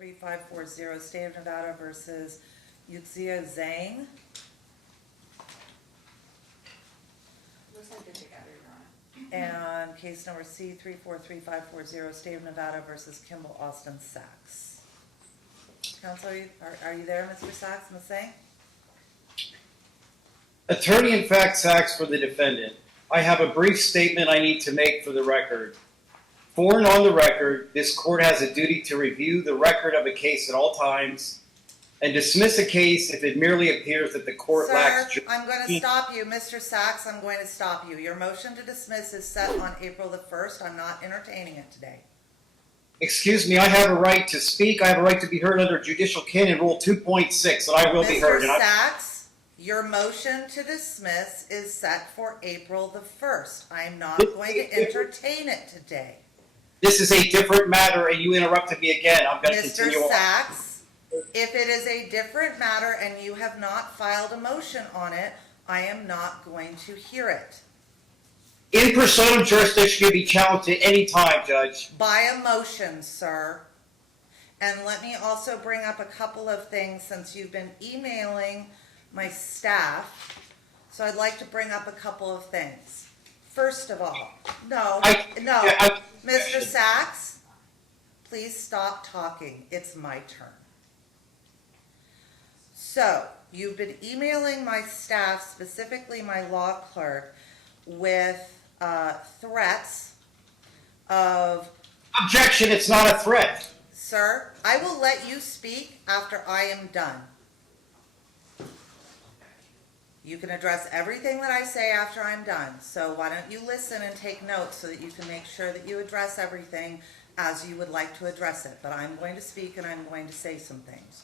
343-540, State of Nevada versus Yuxia Zhang. Looks like they're together, Your Honor. And case number C-343-540, State of Nevada versus Kimball Austin Sachs. Counsel, are you there, Mr. Sachs, Ms. Zhang? Attorney-in-fact Sachs for the defendant. I have a brief statement I need to make for the record. For and on the record, this court has a duty to review the record of a case at all times and dismiss a case if it merely appears that the court lacks... Sir, I'm going to stop you. Mr. Sachs, I'm going to stop you. Your motion to dismiss is set on April the 1st. I'm not entertaining it today. Excuse me, I have a right to speak. I have a right to be heard under Judicial Canon Rule 2.6, and I will be heard. Mr. Sachs, your motion to dismiss is set for April the 1st. I'm not going to entertain it today. This is a different matter, and you interrupted me again. I'm going to continue Mr. on. Sachs, if it is a different matter and you have not filed a motion on it, I am not going to hear it. In personam jurisdiction can be challenged at any time, Judge. By a motion, sir. And let me also bring up a couple of things since you've been emailing my staff. So I'd like to bring up a couple of things. First of all, Mr. Sachs, please stop talking. It's my turn. So, you've been emailing my staff, specifically my law clerk, with threats of... Objection, it's not a threat. Sir, I will let you speak after I am done. You can address everything that I say after I'm done. So why don't you listen and take notes so that you can make sure that you address everything as you would like to address it. But I'm going to speak and I'm going to say some things.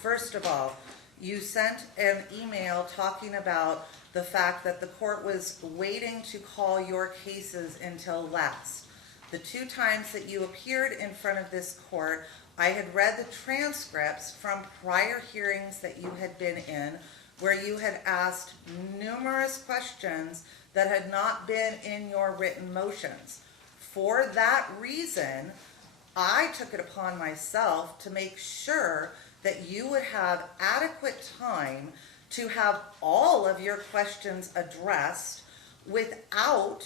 First of all, you sent an email talking about the fact that the court was waiting to call your cases until last. The 2 times that you appeared in front of this court, I had read the transcripts from prior hearings that you had been in, where you had asked numerous questions that had not been in your written motions. For that reason, I took it upon myself to make sure that you would have adequate time to have all of your questions addressed without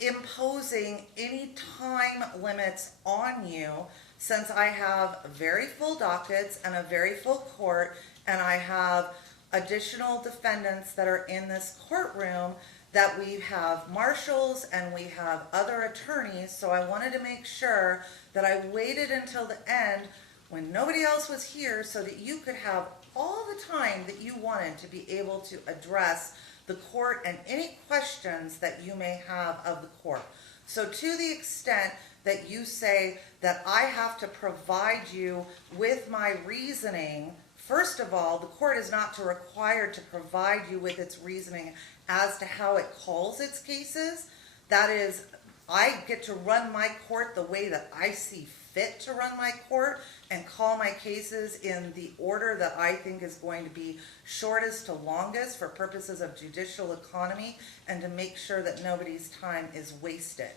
imposing any time limits on you, since I have very full dockets and a very full court, and I have additional defendants that are in this courtroom, that we have marshals and we have other attorneys. So I wanted to make sure that I waited until the end when nobody else was here so that you could have all the time that you wanted to be able to address the court and any questions that you may have of the court. So to the extent that you say that I have to provide you with my reasoning, first of all, the court is not required to provide you with its reasoning as to how it calls its cases. That is, I get to run my court the way that I see fit to run my court and call my cases in the order that I think is going to be shortest to longest for purposes of judicial economy and to make sure that nobody's time is wasted.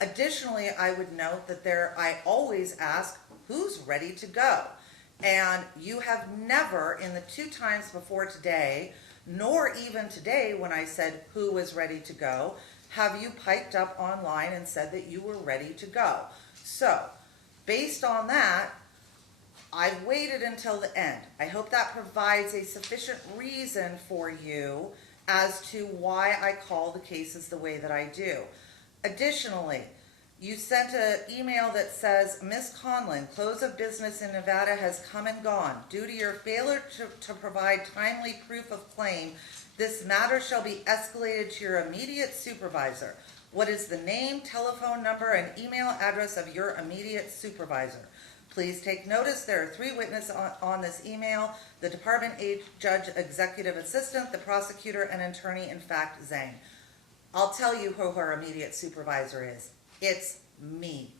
Additionally, I would note that I always ask, who's ready to go? And you have never, in the 2 times before today, nor even today when I said who was ready to go, have you piped up online and said that you were ready to go. So, based on that, I've waited until the end. I hope that provides a sufficient reason for you as to why I call the cases the way that I do. Additionally, you sent an email that says, Ms. Conlon, close of business in Nevada has come and gone. Due to your failure to provide timely proof of claim, this matter shall be escalated to your immediate supervisor. What is the name, telephone number, and email address of your immediate supervisor? Please take notice, there are 3 witnesses on this email: the department judge, executive assistant, the prosecutor, and attorney-in-fact Zhang. I'll tell you who her immediate supervisor is. It's me.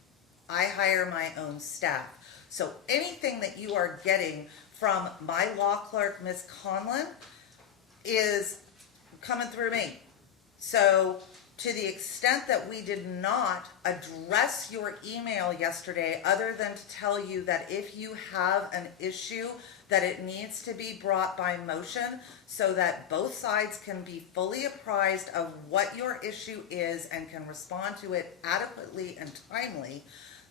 I hire my own staff. So anything that you are getting from my law clerk, Ms. Conlon, is coming through me. So To the extent that we did not address your email yesterday, other than to tell you that if you have an issue, that it needs to be brought by motion so that both sides can be fully apprised of what your issue is and can respond to it adequately and timely.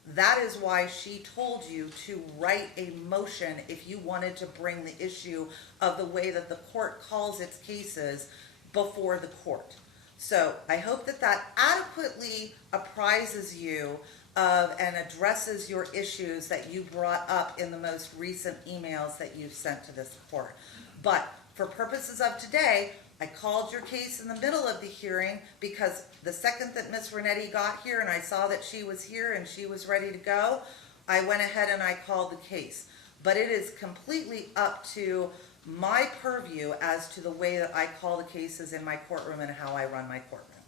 That is why she told you to write a motion if you wanted to bring the issue of the way that the court calls its cases before the court. So I hope that that adequately apprises you of and addresses your issues that you brought up in the most recent emails that you've sent to this court. But for purposes of today, I called your case in the middle of the hearing because the second that Ms. Rinetti got here and I saw that she was here and she was ready to go, I went ahead and I called the case. But it is completely up to my purview as to the way that I call the cases in my courtroom and how I run my courtroom.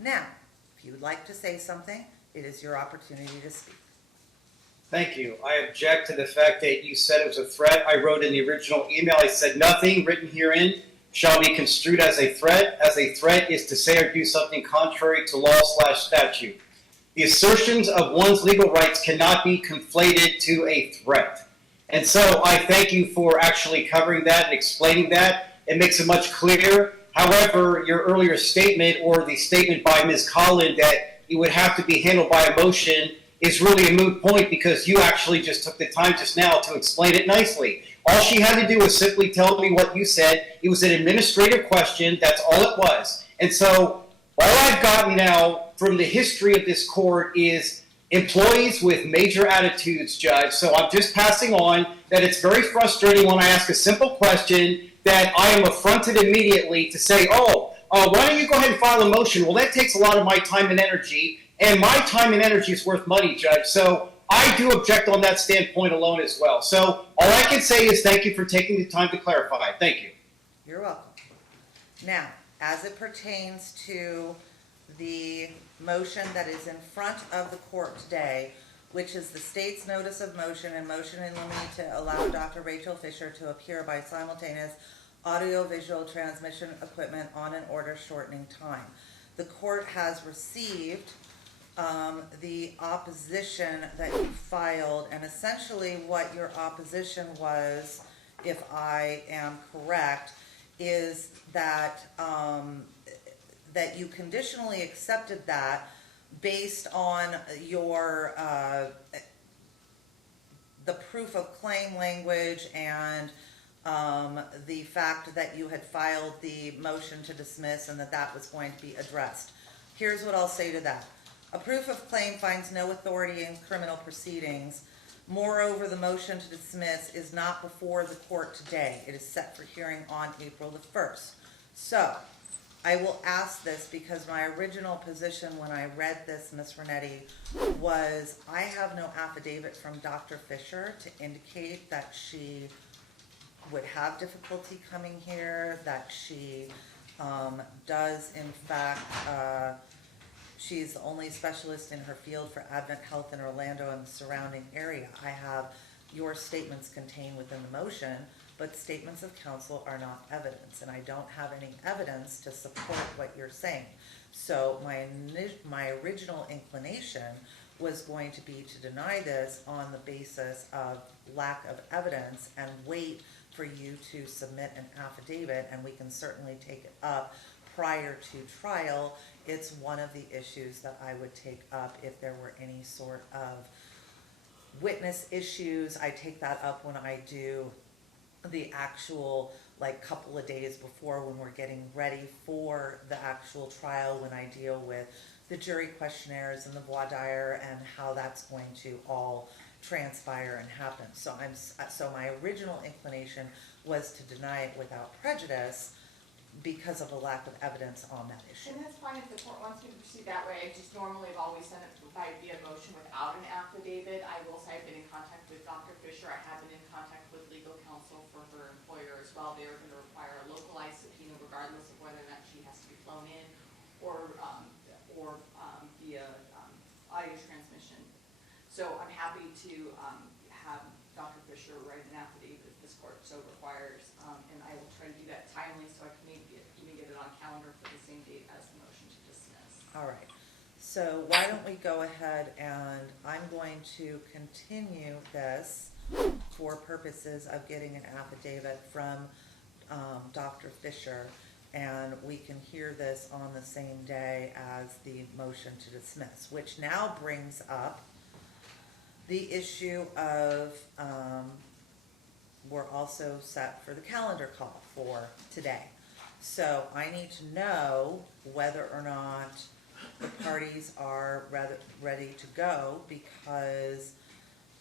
Now, if you would like to say something, it is your opportunity to speak. Thank you. I object to the fact that you said it was a threat. I wrote in the original email, I said nothing written herein shall be construed as a threat, as a threat is to say or do something contrary to law/statute. The assertions of one's legal rights cannot be conflated to a threat. And so I thank you for actually covering that and explaining that. It makes it much clearer. However, your earlier statement or the statement by Ms. Collin that it would have to be handled by a motion is really a moot point because you actually just took the time just now to explain it nicely. All she had to do was simply tell me what you said. It was an administrative question. That's all it was. And so all I've gotten now from the history of this court is employees with major attitudes, Judge. So I'm just passing on that it's very frustrating when I ask a simple question that I am affronted immediately to say, why don't you go ahead and file a motion? Well, that takes a lot of my time and energy, and my time and energy is worth money, Judge. So I do object on that standpoint alone as well. So all I can say is thank you for taking the time to clarify. Thank you. You're welcome. Now, as it pertains to the motion that is in front of the court today, which is the state's notice of motion and motion in limine to allow Dr. Rachel Fisher to appear by simultaneous audio-visual transmission equipment on an order shortening time. The court has received the opposition that you filed, and essentially what your opposition was, if I am correct, is that that you conditionally accepted that based on your the proof of claim language and the fact that you had filed the motion to dismiss and that that was going to be addressed. Here's what I'll say to that. A proof of claim finds no authority in criminal proceedings. Moreover, the motion to dismiss is not before the court today. It is set for hearing on April the 1st. So, I will ask this because my original position when I read this, Ms. Rinetti, was I have no affidavit from Dr. Fisher to indicate that she would have difficulty coming here, that she does in fact, she's the only specialist in her field for Advent Health in Orlando and the surrounding area. I have your statements contained within the motion, but statements of counsel are not evidence, and I don't have any evidence to support what you're saying. So my original inclination was going to be to deny this on the basis of lack of evidence and wait for you to submit an affidavit, and we can certainly take it up prior to trial. It's one of the issues that I would take up if there were any sort of witness issues. I take that up when I do the actual couple of days before, when we're getting ready for the actual trial, when I deal with the jury questionnaires and the voir dire and how that's going to all transpire and happen. So my original inclination was to deny it without prejudice because of a lack of evidence on that issue. And that's fine if the court wants me to proceed that way. I just normally have always sent it by via motion without an affidavit. I will say I've been in contact with Dr. Fisher. I have been in contact with legal counsel for her employer as well. They are going to require a localized subpoena regardless of whether or not she has to be flown in or via audio transmission. So I'm happy to have Dr. Fisher write an affidavit if this court so requires, and I will try to do that timely so I can maybe even get it on calendar for the same date as the motion to dismiss. All right, so why don't we go ahead and I'm going to continue this for purposes of getting an affidavit from Dr. Fisher, and we can hear this on the same day as the motion to dismiss, which now brings up the issue of, we're also set for the calendar call for today. So I need to know whether or not the parties are ready to go, because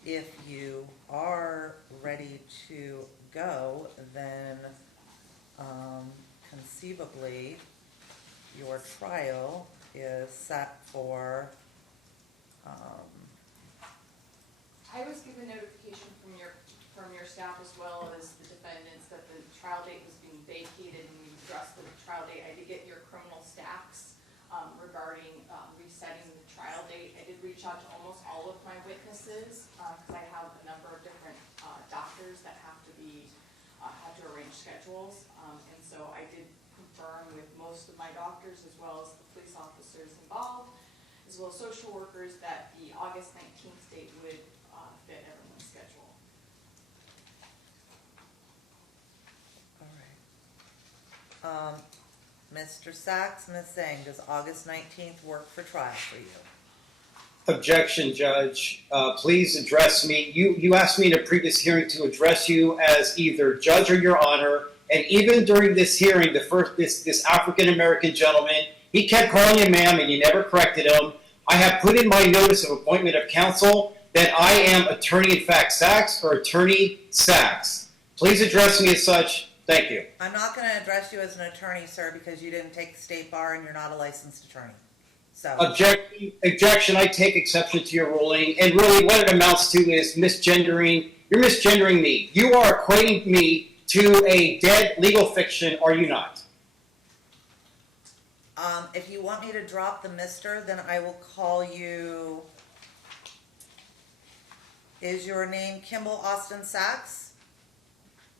if you are ready to go, then conceivably your trial is set for, I was given notification from your staff as well as the defendants that the trial date was being vacated and we addressed the trial date. I did get your criminal stacks regarding resetting the trial date. I did reach out to almost all of my witnesses because I have a number of different doctors that have to arrange schedules. And so I did confirm with most of my doctors as well as the police officers involved, as well as social workers, that the August 19th date would fit everyone's schedule. all right. Mr. Sachs, Ms. Singh, does August 19th work for trial for you? Objection, Judge. Please address me. You asked me in a previous hearing to address you as either Judge or Your Honor, and even during this hearing, this African American gentleman, he kept calling you ma'am, and you never corrected him. I have put in my notice of appointment of counsel that I am attorney-in-fact Sachs or attorney Sachs. Please address me as such. Thank you. I'm not going to address you as an attorney, sir, because you didn't take the state bar and you're not a licensed attorney. So. Objection, I take exception to your ruling, and really what it amounts to is misgendering. You're misgendering me. You are equating me to a dead legal fiction, are you not? If you want me to drop the mister, then I will call you, is your name Kimball Austin Sachs?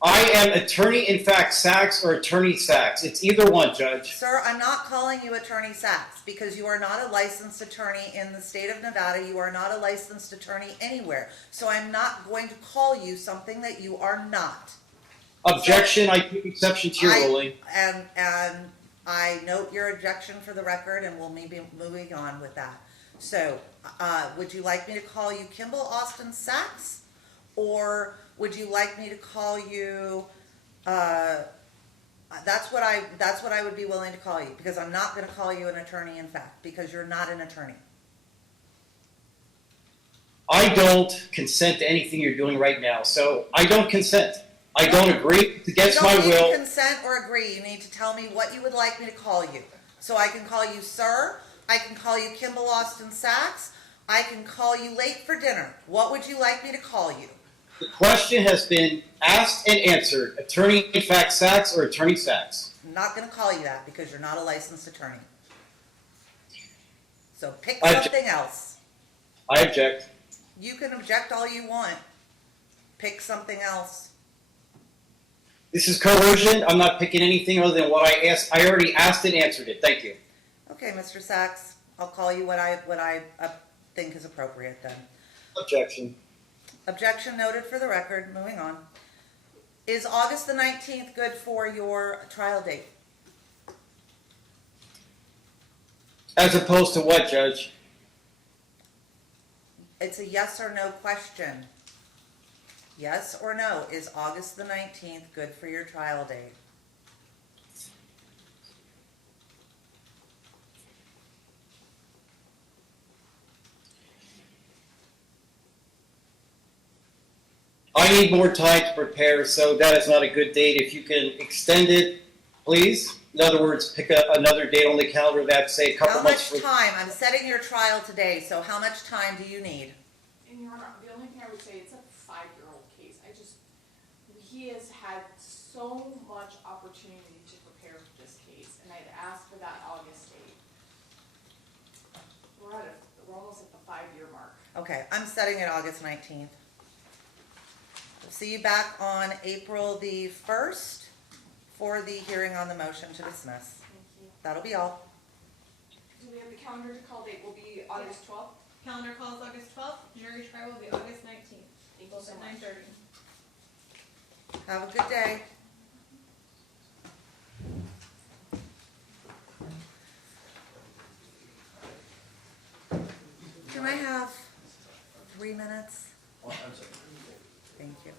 I am attorney-in-fact Sachs or attorney Sachs. It's either one, Judge. Sir, I'm not calling you attorney Sachs because you are not a licensed attorney in the state of Nevada. You are not a licensed attorney anywhere. So I'm not going to call you something that you are not. Objection, I take exception to your ruling. And I note your objection for the record, and we'll maybe moving on with that. So, would you like me to call you Kimball Austin Sachs, or would you like me to call you? That's what I would be willing to call you, because I'm not going to call you an attorney in fact, because you're not an attorney. I don't consent to anything you're doing right now, so I don't consent. I don't agree. It's against my will. You don't need to consent or agree. You need to tell me what you would like me to call you. So I can call you sir. I can call you Kimball Austin Sachs. I can call you late for dinner. What would you like me to call you? The question has been asked and answered. Attorney-in-fact Sachs or attorney Sachs? I'm not going to call you that because you're not a licensed attorney. So pick something else. I object. You can object all you want. Pick something else. This is coercion. I'm not picking anything other than what I asked. I already asked and answered it. Thank you. Okay, Mr. Sachs. I'll call you what I think is appropriate then. Objection. Objection noted for the record. Moving on. Is August the 19th good for your trial date? As opposed to what, Judge? It's a yes or no question. Yes or no, is August the 19th good for your trial date? I need more time to prepare, so that is not a good date. If you can extend it, please. In other words, pick another date on the calendar that, say, a couple months. How much time? I'm setting your trial today, so how much time do you need? And Your Honor, the only thing I would say, it's a 5-year-old case. He has had so much opportunity to prepare for this case, and I'd asked for that August date. We're almost at the 5-year mark. Okay, I'm setting it August 19th. We'll see you back on April the 1st for the hearing on the motion to dismiss. Thank you. That'll be all. Do we have the calendar to call date will be August 12th. Calendar calls August 12th, jury trial will be August 19th, Thank you both so at much. 9:30. Have a good day. Can I have 3 minutes? Oh, I'm sorry. Thank you.